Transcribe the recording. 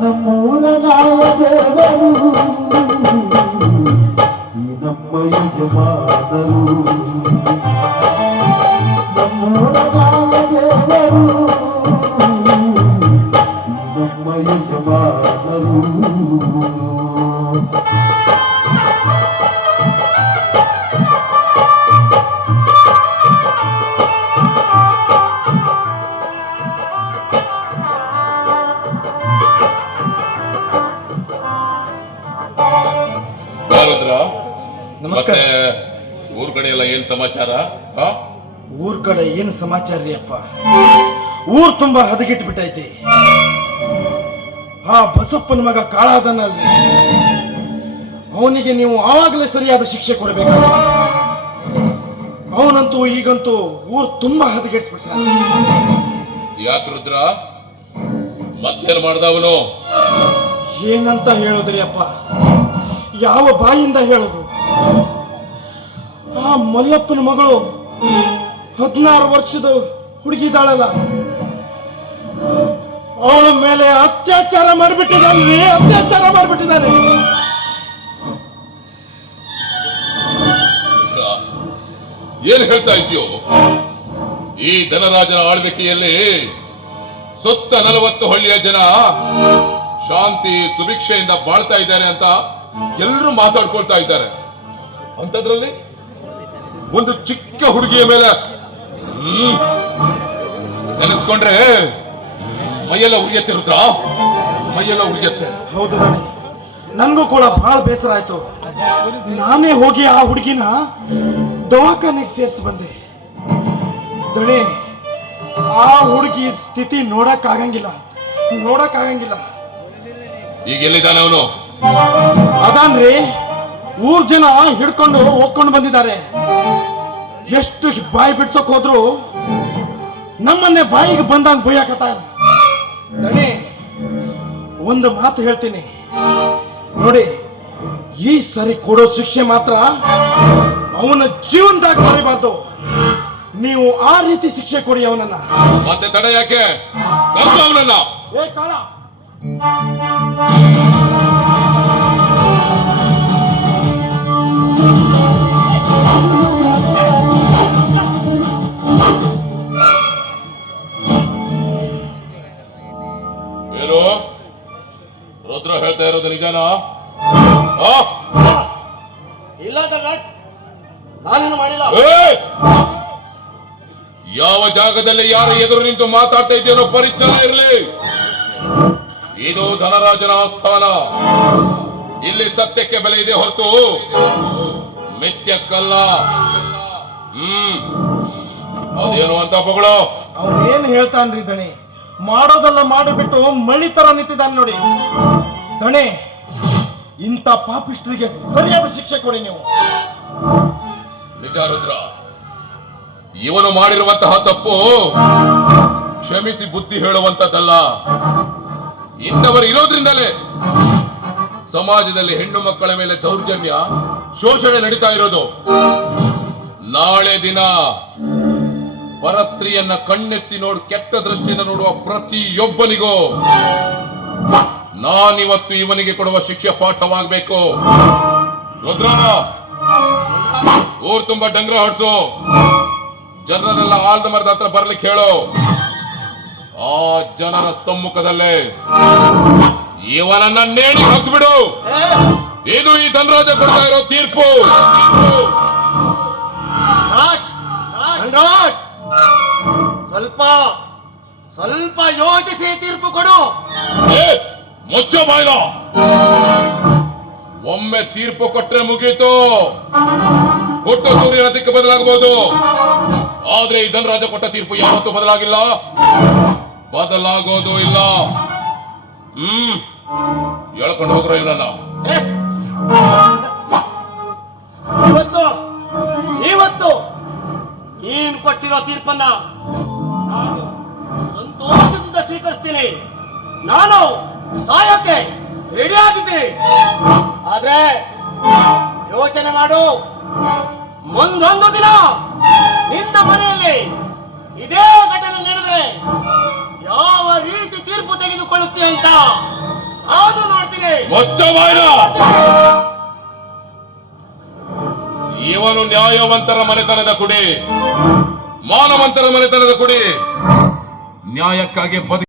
ನಮ್ಮೂರ ನಾಯ ದೇವರು ನಮ್ಮ ಯಜಮಾನರು ನಮ್ಮೂರ ನಾಯ ದೇವರು ನಮ್ಮ ಯಜಮಾನರು. ಮತ್ತೆ ಊರ್ ಕಡೆ ಎಲ್ಲ ಏನ್ ಸಮಾಚಾರ? ಊರ್ ಕಡೆ ಏನು ಸಮಾಚಾರ ರೀ ಅಪ್ಪ? ಊರ್ ತುಂಬಾ ಹದಗೆಟ್ಟು ಬಿಟ್ಟೈತಿ. ಬಸಪ್ಪನ ಮಗ ಕಾಳಾದನಲ್ರಿ, ಅವನಿಗೆ ನೀವು ಆವಾಗಲೇ ಸರಿಯಾದ ಶಿಕ್ಷೆ ಕೊಡಬೇಕಾದ್ರೆ. ಅವನಂತೂ ಈಗಂತೂ ಊರ್ ತುಂಬಾ ಹದಗೆಟ್ಸ್ಬಿಡ್ತಾನೆ. ಯಾಕೆ ರುದ್ರ, ಮತ್ತೇನ್ ಮಾಡ್ದವನು? ಏನಂತ ಹೇಳೋದ್ರಿ ಅಪ್ಪ? ಯಾವ ಬಾಯಿಂದ ಹೇಳೋದು? ಆ ಮಲ್ಲಪ್ಪನ ಮಗಳು 16 ವರ್ಷದ ಹುಡುಗಿದಾಳಲ್ಲ, ಅವಳ ಮೇಲೆ ಅತ್ಯಾಚಾರ ಮಾಡಿಬಿಟ್ಟಿದ್ದಾನೆ. ಏನ್ ಹೇಳ್ತಾ ಇದ್ಯೋ? ಈ ಧನರಾಜನ ಆಳ್ವಿಕೆಯಲ್ಲಿ ಸುತ್ತ 40 ಹಳ್ಳಿಯ ಜನ ಶಾಂತಿ ಸುಭಿಕ್ಷೆಯಿಂದ ಬಾಳ್ತಾ ಇದ್ದಾರೆ ಅಂತ ಎಲ್ಲರೂ ಮಾತಾಡ್ಕೊಳ್ತಾ ಇದ್ದಾರೆ. ಅಂತದ್ರಲ್ಲಿ ಒಂದು ಚಿಕ್ಕ ಹುಡುಗಿಯ ಮೇಲೆ ನೆನೆಸ್ಕೊಂಡ್ರೆ ಮೈಯೆಲ್ಲ ಉರಿಯತ್ತೆ ರುದ್ರ, ಮೈಯೆಲ್ಲ ಉರಿಯತ್ತೆ. ಹೌದು ದಣಿ, ನನ್ಗೂ ಕೂಡ ಬಹಳ ಬೇಸರ ಆಯ್ತು. ನಾನೇ ಹೋಗಿ ಆ ಹುಡುಗಿನ ದವಾಖಾನೆಗೆ ಸೇರಿಸಿ ಬಂದೆ. ದಣಿ, ಆ ಹುಡುಗಿ ಸ್ಥಿತಿ ನೋಡಕ್ಕಾಗಂಗಿಲ್ಲ. ಈಗ ಎಲ್ಲಿದ್ದಾನೆ ಅವನು? ಅದಾನ್ರಿ, ಊರ್ ಜನ ಹಿಡ್ಕೊಂಡು ಹೋಗ್ಕೊಂಡು ಬಂದಿದ್ದಾರೆ. ಎಷ್ಟು ಬಾಯಿ ಬಿಡ್ಸೋಕ್ ಹೋದ್ರು ನಮ್ಮನ್ನೇ ಬಾಯಿಗೆ ಬಂದಂಗ್ ಬೈಯಾಕತ್ತ. ದಣಿ, ಒಂದು ಮಾತು ಹೇಳ್ತೀನಿ ನೋಡಿ, ಈ ಸರಿ ಕೊಡೋ ಶಿಕ್ಷೆ ಮಾತ್ರ ಅವನ ಜೀವನದಾಗ ಬರೀಬಾರ್ದು. ನೀವು ಆ ರೀತಿ ಶಿಕ್ಷೆ ಕೊಡಿ ಅವನನ್ನ. ಮತ್ತೆ ತಡ ಯಾಕೆ? ಅವನನ್ನ ಏ ಕಾಳ, ಏನು ರುದ್ರ ಹೇಳ್ತಾ ಇರೋದು ನಿಜಾನ? ಇಲ್ಲ ನಾನೇನು ಮಾಡಿಲ್ಲ. ಯಾವ ಜಾಗದಲ್ಲಿ ಯಾರ ಎದುರು ನಿಂತು ಮಾತಾಡ್ತಾ ಇದೆಯೋ ಪರಿಚಯ ಇರಲಿ. ಇದು ಧನರಾಜನ ಆಸ್ಥಾನ. ಇಲ್ಲಿ ಸತ್ಯಕ್ಕೆ ಬೆಲೆ ಇದೆ ಹೊರತು ಮಿಥ್ಯಕ್ಕಲ್ಲ. ಅದೇನು ಅಂತ ಬಗಳು? ಅವನೇನು ಹೇಳ್ತಾನ್ರಿ ದಣಿ? ಮಾಡೋದೆಲ್ಲ ಮಾಡಿಬಿಟ್ಟು ಮಳಿ ತರ ನಿಂತಿದ್ದಾನೆ ನೋಡಿ. ದಣಿ, ಇಂಥ ಪಾಪಿಷ್ಟ್ರಿಗೆ ಸರಿಯಾದ ಶಿಕ್ಷೆ ಕೊಡಿ ನೀವು. ನಿಜ ರುದ್ರ, ಇವನು ಮಾಡಿರುವಂತಹ ತಪ್ಪು ಕ್ಷಮಿಸಿ ಬುದ್ಧಿ ಹೇಳುವಂತದ್ದಲ್ಲ. ಇಂಥವರು ಇರೋದ್ರಿಂದಲೇ ಸಮಾಜದಲ್ಲಿ ಹೆಣ್ಣು ಮಕ್ಕಳ ಮೇಲೆ ದೌರ್ಜನ್ಯ, ಶೋಷಣೆ ನಡೀತಾ ಇರೋದು. ನಾಳೆ ದಿನ ಪರಸ್ತ್ರೀಯನ್ನ ಕಣ್ಣೆತ್ತಿ ನೋಡು, ಕೆಟ್ಟ ದೃಷ್ಟಿಯಿಂದ ನೋಡುವ ಪ್ರತಿಯೊಬ್ಬನಿಗೂ ನಾನಿವತ್ತು ಇವನಿಗೆ ಕೊಡುವ ಶಿಕ್ಷೆ ಪಾಠವಾಗಬೇಕು. ರುದ್ರ, ಊರ್ ತುಂಬಾ ಡಂಗ್ರ ಹೊಡ್ಸು. ಜನರೆಲ್ಲ ಆಲ್ದ ಮರದ ಹತ್ರ ಬರ್ಲಿಕ್ಕೆ ಹೇಳು. ಆ ಜನರ ಸಮ್ಮುಖದಲ್ಲೇ ಇವನನ್ನ ನೇಣಿ ಹಾಕ್ಸ್ಬಿಡು. ಇದು ಈ ಧನರಾಜ ಕೊಡ್ತಾ ಇರೋ ತೀರ್ಪು. ಸ್ವಲ್ಪ ಯೋಚಿಸಿ ತೀರ್ಪು ಕೊಡು. ಮುಚ್ಚ ಬಾಯ್ಲ. ಒಮ್ಮೆ ತೀರ್ಪು ಕೊಟ್ರೆ ಮುಗೀತು. ಹುಟ್ಟು ಸೂರ್ಯನ ದಿಕ್ಕು ಬದಲಾಗಬಹುದು, ಆದ್ರೆ ಈ ಧನರಾಜ ಕೊಟ್ಟ ತೀರ್ಪು ಯಾವತ್ತೂ ಬದಲಾಗೋದು ಇಲ್ಲ. ಹೇಳ್ಕೊಂಡು ಹೋಗ್ರ ಇವನನ್ನ. ಇವತ್ತು ನೀನು ಕೊಟ್ಟಿರೋ ತೀರ್ಪನ್ನ ನಾನು ಸಂತೋಷದಿಂದ ಸ್ವೀಕರಿಸ್ತೀನಿ. ನಾನು ಸಾಯಕ್ಕೆ ರೆಡಿ ಆಗಿದ್ದೀನಿ. ಆದ್ರೆ ಯೋಚನೆ ಮಾಡು. ಮುಂದೊಂದು ದಿನ ನಿನ್ನ ಮನೆಯಲ್ಲಿ ಇದೇ ಘಟನೆ ನಡೆದರೆ ಯಾವ ರೀತಿ ತೀರ್ಪು ತೆಗೆದುಕೊಳ್ಳುತ್ತೀಯ ಅಂತ ನಾನು ನೋಡ್ತೀನಿ. ಮುಚ್ಚ ಬಾಯ್ನ. ಇವನು ನ್ಯಾಯವಂತರ ಮನೆತನದ ಕುಡಿ, ಮಾನವಂತರ ಮನೆತನದ ಕುಡಿ. ನ್ಯಾಯಕ್ಕಾಗಿ ಬದುಕಿ